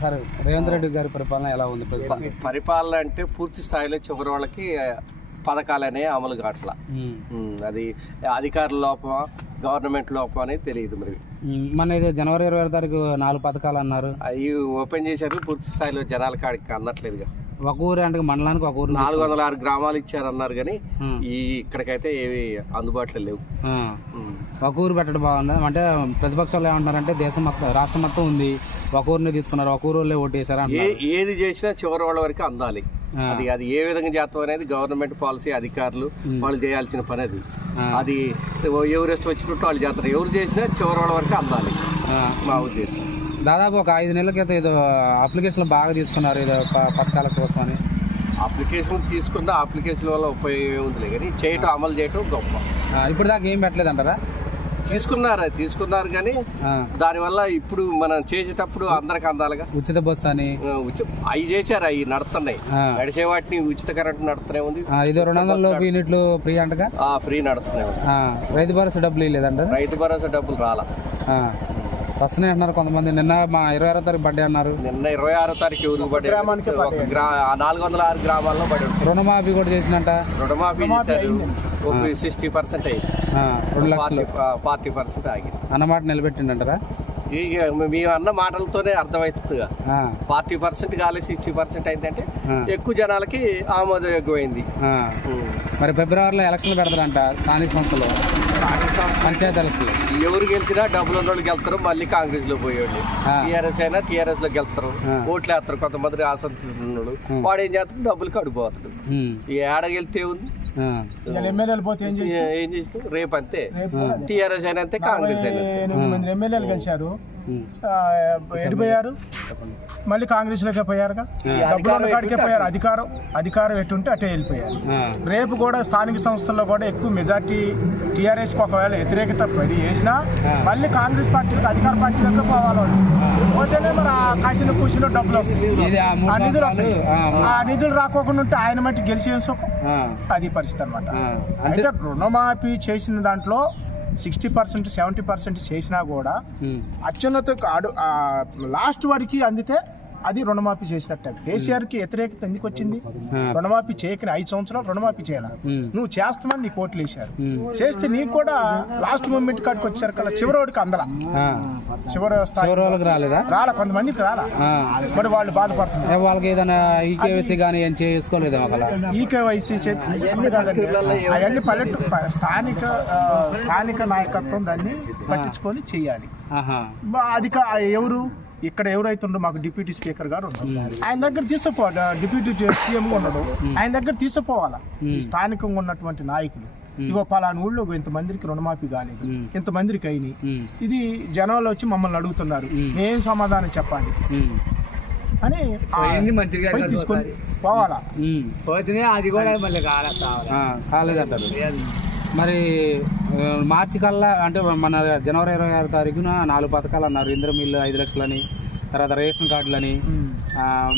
Sir Revanth Reddy గారి పరిపాలన ఎలా ఉంది? పరిపాలన అంటే పూర్తి స్థాయిలో చివరి వాళ్ళకి పథకాలనే అమలు కావట్లా. అది అధికారుల లోపమా గవర్నమెంట్ లోపం అనేది తెలియదు. మరి మన ఇది జనవరి 26 తారీఖు 4 పథకాలు అన్నారు, అవి ఓపెన్ చేశారు. పూర్తి స్థాయిలో జనాల కాడికి అందట్లేదుగా. ఒక ఊరు అంటే మండలానికి ఒక ఊరు 406 గ్రామాలు ఇచ్చారన్నారు కానీ ఇక్కడికైతే ఏవి అందుబాటులో లేవు. ఒక ఊరు పెట్టడం బాగుంది అంటే ప్రతిపక్షాలు ఏమంటున్నారంటే దేశం మొత్తం రాష్ట్రం మొత్తం ఉంది, ఒక ఊరిని తీసుకున్నారు, ఒక ఊరు ఓటేశారు. ఏది చేసినా చివరి వాళ్ళ వరకు అందాలి. అది ఏ విధంగా చేస్తాం అనేది గవర్నమెంట్ పాలసీ, అధికారులు వాళ్ళు చేయాల్సిన పని. అది ఎవరెస్ట్ వచ్చినట్టు వాళ్ళు చేస్తారు. ఎవరు చేసినా చివరి వాళ్ళ వరకు అందాలి మా ఉద్దేశం. దాదాపు ఒక 5 నెలల క్రితం ఏదో అప్లికేషన్లు బాగా తీసుకున్నారు ఏదో పథకాల కోసం అని. అప్లికేషన్ తీసుకున్న అప్లికేషన్ వల్ల ఉపయోగం ఉంది కానీ చేయటం అమలు చేయటం గొప్ప. ఇప్పుడు దాకా ఏం పెట్టలేదు అంటారా? తీసుకున్నారు కానీ దానివల్ల ఇప్పుడు మనం చేసేటప్పుడు అందరికి అందాలిగా. ఉచిత బస్సు అని అవి చేశారు, అవి నడుతున్నాయి. నడిచే వాటిని ఉచిత కరెంట్ నడుస్తూనే ఉంది. ఇది 200 యూనిట్లు ఫ్రీ అంటగా ఫ్రీ నడుస్తూనే ఉంది. రైతు భరోసా డబ్బులు లేదంట. రైతు భరోసా డబ్బులు రాలా, వస్తున్నాయి అంటున్నారు కొంతమంది. నిన్న మా 26వ తారీఖు బర్త్డే అన్నారు. నిన్న 26వ తారీఖు ఎవరికి బర్త్డే? 406 గ్రామాల్లో బర్త్డే. రుణమాఫీ కూడా చేసినట్ట. రుణమాఫీ 60% అయింది. 2 లక్షలు 40% ఆగింది అన్నమాట నిలబెట్టిండంటారా? ఇక మేము అన్న మాటలతోనే అర్థమవుతుందిగా. 40% కాలే 60% అయిందంటే ఎక్కువ జనాలకి ఆమోదయోగ్యమైంది. మరి ఫిబ్రవరిలో ఎలక్షన్లు పెడతారంట స్థానిక సంస్థలు, పంచాయతీ ఎలక్షన్లు. ఎవరు గెలిచినా డబ్బులు ఉన్న వాళ్ళు గెలుతారు, మళ్ళీ కాంగ్రెస్ లో పోయేవాళ్ళు. టీఆర్ఎస్ అయినా టీఆర్ఎస్ లో గెలుతారు, ఓట్లు వేస్తారు. కొంతమంది ఆసక్తి ఉన్నాడు, వాడు ఏం చేస్తాడు, డబ్బులు కడిపోతాడు. ఈ ఏడ గెలితే ఉంది, ఏం చేసిన రేపు అంతే. టీఆర్ఎస్ అయినా అంతే, కాంగ్రెస్ అయినా. 8 మంది ఎమ్మెల్యేలు గెలిచారు, ఎడిపోయారు, మళ్ళీ కాంగ్రెస్ లోకే పోయారుగా. డబ్బులు కాడికే పోయారు. అధికారం ఎట్టుంటే అటే వెళ్ళిపోయారు. రేపు కూడా స్థానిక సంస్థల్లో కూడా ఎక్కువ మెజార్టీ టీఆర్ఎస్ కి ఒకవేళ వ్యతిరేకత పడి వేసినా మళ్ళీ కాంగ్రెస్ పార్టీ అధికార పార్టీలోకి పోవాలి. పోతేనే మరి ఆ కాసిన కూర్చులో డబ్బులు వస్తాయి, ఆ నిధులు రాకోకుండా ఉంటే ఆయన మట్టి గెలిచి అది పరిస్థితి అనమాట. అయితే రుణమాఫీ చేసిన దాంట్లో 60% 70% చేసినా కూడా అత్యున్నత లాస్ట్ వరకు అందితే అది రుణమాఫీ చేసినట్టు. కేసీఆర్ కి వ్యతిరేకత ఎందుకు వచ్చింది? రుణమాఫీ చేయకని 5 సంవత్సరాలు రుణమాఫీ చేయాలి. నువ్వు చేస్తామని నీకు ఓట్లు వేసారు, చేస్తే నీకు కూడా లాస్ట్ మూమెంట్ కాడికి వచ్చారు కదా, చివరికి అందలా. చివరి రాలా, కొంతమందికి రాలా. మరి వాళ్ళు బాధపడుతున్నారు. వాళ్ళకి ఏదైనా ఈకేవైసీ కానీ ఏం చేసుకోలేదు. ఈకేవైసీ అన్ని కాదండి, అవన్నీ పల్లెటూరు స్థానిక నాయకత్వం దాన్ని పట్టించుకొని చెయ్యాలి. ఎవరు ఇక్కడ ఎవరైతుండో మాకు డిప్యూటీ స్పీకర్ గారు ఉన్నారు, ఆయన దగ్గర తీసుకుపోవాలి. డిప్యూటీ సీఎం ఉన్నాడు, ఆయన దగ్గర తీసుకుపోవాలా. స్థానికంగా ఉన్నటువంటి నాయకులు ఇగో పలానా ఊళ్ళో ఇంతమందికి రుణమాఫీ కాలేదు, ఇంతమందికి అయినాయి, ఇది జనాలు వచ్చి మమ్మల్ని అడుగుతున్నారు, ఏం సమాధానం చెప్పాలి అని తీసుకొని పోవాలా. అది కూడా కాలేదంటారు. మరి మార్చి కల్లా అంటే మన జనవరి 26వ తారీఖున 4 పథకాలు అన్నారు. ఇంద్ర మిల్లు 5 లక్షలని, తర్వాత రేషన్ కార్డులని,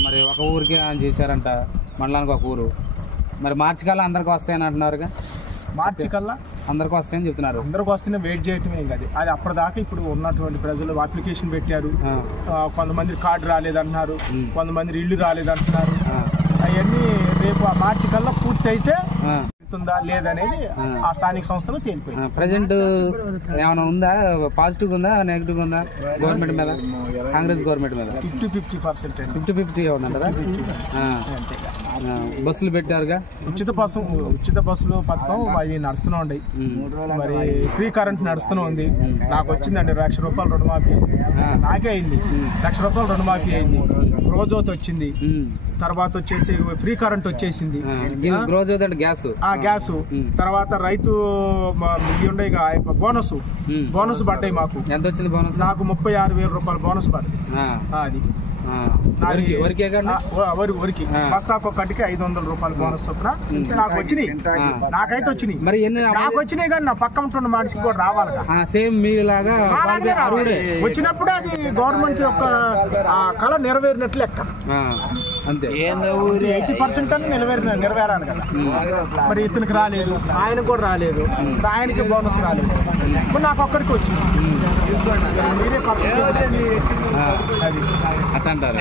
మరి ఒక ఊరికి చేశారంట, మండలానికి ఒక ఊరు. మరి మార్చి కల్లా అందరికి వస్తాయని అంటున్నారుగా. మార్చి కల్లా అందరికి వస్తాయని చెప్తున్నారు. అందరికి వస్తేనే వెయిట్ చేయటమే కాదు, అది అప్పటిదాకా ఇప్పుడు ఉన్నటువంటి ప్రజలు అప్లికేషన్ పెట్టారు. కొంతమంది కార్డు రాలేదంటున్నారు, కొంతమంది ఇల్లు రాలేదంటున్నారు. అవన్నీ రేపు ఆ మార్చి కల్లా పూర్తి అయితే లేదనేది ఆ స్థానిక సంస్థలో తేలిపోయింది. ప్రజెంట్ ఏమైనా ఉందా, పాజిటివ్ ఉందా నెగిటివ్ ఉందా గవర్నమెంట్ మీద, కాంగ్రెస్ గవర్నమెంట్ మీద? 50-50%. 50-50 ఏమన్నారా? బస్సులు పెట్టారుగా, ఉచిత బస్సులు పథకం అది నడుస్తూనే ఉన్నాయి. మరి ఫ్రీ కరెంట్ నడుస్తూనే ఉంది. నాకు వచ్చిందండి ₹1,00,000 రుణమాఫీ, నాకే అయింది. ₹1,00,000 రుణమాఫీ అయింది. గృహజ్యోతి వచ్చింది, తర్వాత వచ్చేసి ఫ్రీ కరెంట్ వచ్చేసింది. గ్యాస్ తర్వాత రైతు ఉండే బోనస్ పడ్డాయి. మాకు ఎంత వచ్చింది బోనస్? నాకు ₹36,000 బోనస్ పడ్డాయి. అది వరికి బస్తాకు ఒక్కటికి ₹500 బోనస్ చొప్పున నాకు వచ్చినాయి. నాకైతే వచ్చినాయి. మరి నాకు వచ్చినాయి కానీ నా పక్కన ఉంటున్న మనిషికి కూడా రావాలిగా. సేమ్ మీలాగా వచ్చినప్పుడు అది గవర్నమెంట్ యొక్క కళ నెరవేరినట్లు లెక్క. అంతే, 80% అని నెరవేరాలి కదా. మరి ఇతనికి రాలేదు, ఆయనకు కూడా రాలేదు, ఆయనకి బోనస్ రాలేదు, నాకు ఒక్కడికి వచ్చింది. మీరే పర్సెంటేజ్ అది అట్లా అంటారు.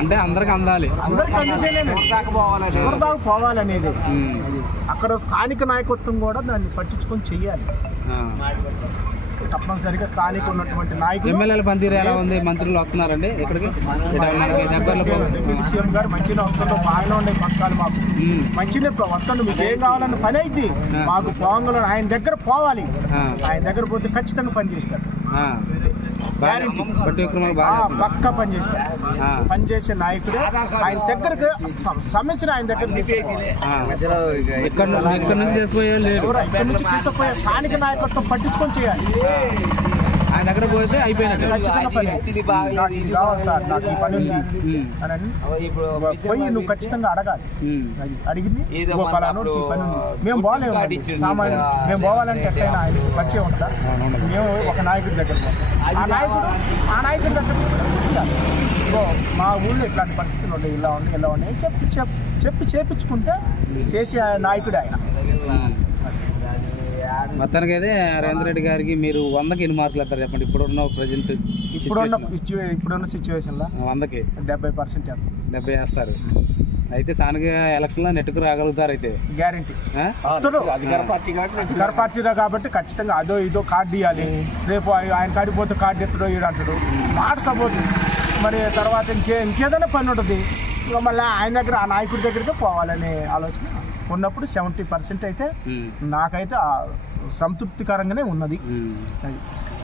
అంటే అందరికి అందాలి, అందరికి అందుతేనే చివరి దాకా పోవాలనేది. అక్కడ స్థానిక నాయకత్వం కూడా దాన్ని పట్టించుకొని చెయ్యాలి. తప్పనిసరిగా స్థానిక ఉన్నటువంటి నాయకులు. ఎమ్మెల్యేల పనితీరు ఎలా ఉంది? మంత్రులు వస్తున్నారండి ఇక్కడికి? డిప్యూటీ సీఎం గారు మంచిగా వస్తుండో బాగానే ఉండే పథకాలు మాకు మంచిగా వస్తుండే. మీకు ఏం కావాలన్న పని అయితే మాకు పోంగలో ఆయన దగ్గర పోవాలి. ఆయన దగ్గర పోతే ఖచ్చితంగా పని చేసి పెట్టాలి. పక్కా పని చేసి పెట్టాలి. పనిచేసే నాయకుడు ఆయన దగ్గరకు సమస్యను ఆయన దగ్గర ఇక్కడ నుంచి తీసుకుపోయే స్థానిక నాయకత్వం పట్టించుకొని చేయాలి. ఆయన దగ్గర పోతే అయిపోయినట్టు. ఖచ్చితంగా పని నాకు ఇది కావాలి సార్, నాకు ఈ పని ఉంది అని పోయి నువ్వు ఖచ్చితంగా అడగాలి. అడిగింది పలాను ఈ పని ఉంది, మేము పోలేము సామాన్యం, మేము పోవాలంటే ఎట్లయినా ఆయన పరిచయం ఉంటా. మేము ఒక నాయకుడి దగ్గర ఆ నాయకుడి దగ్గర మా ఊళ్ళో ఇట్లాంటి పరిస్థితులు ఉన్నాయి, ఇలా ఉన్నాయి చెప్పి చేపించుకుంటే చేసే నాయకుడు ఆయన. మొత్తానికి అయితే రేవంత్ రెడ్డి గారికి మీరు 100కి ఎన్ని మార్కులు ఇస్తారు చెప్పండి? ఇప్పుడున్న ప్రజెంట్ ఇప్పుడున్న సిచ్యువేషన్ లో 100కి 70% 70 వేస్తారు. అయితే స్థానిక ఎలక్షన్ లో నెట్టుకు రాగలుగుతారు అయితే గ్యారంటీ. అధికార పార్టీలో కాబట్టి ఖచ్చితంగా అదో ఇదో కార్డు ఇవ్వాలి. రేపు ఆయన కాడికి పోతే కార్డు ఎత్తడో ఈడు అంటాడు, మాట సపోర్ట్. మరి తర్వాత ఇంకేదైనా పని ఉంటుంది. ఇక మళ్ళీ ఆయన దగ్గర ఆ నాయకుడి దగ్గరికి పోవాలనే ఆలోచన ఉన్నప్పుడు 70% అయితే నాకైతే సంతృప్తికరంగానే ఉన్నది.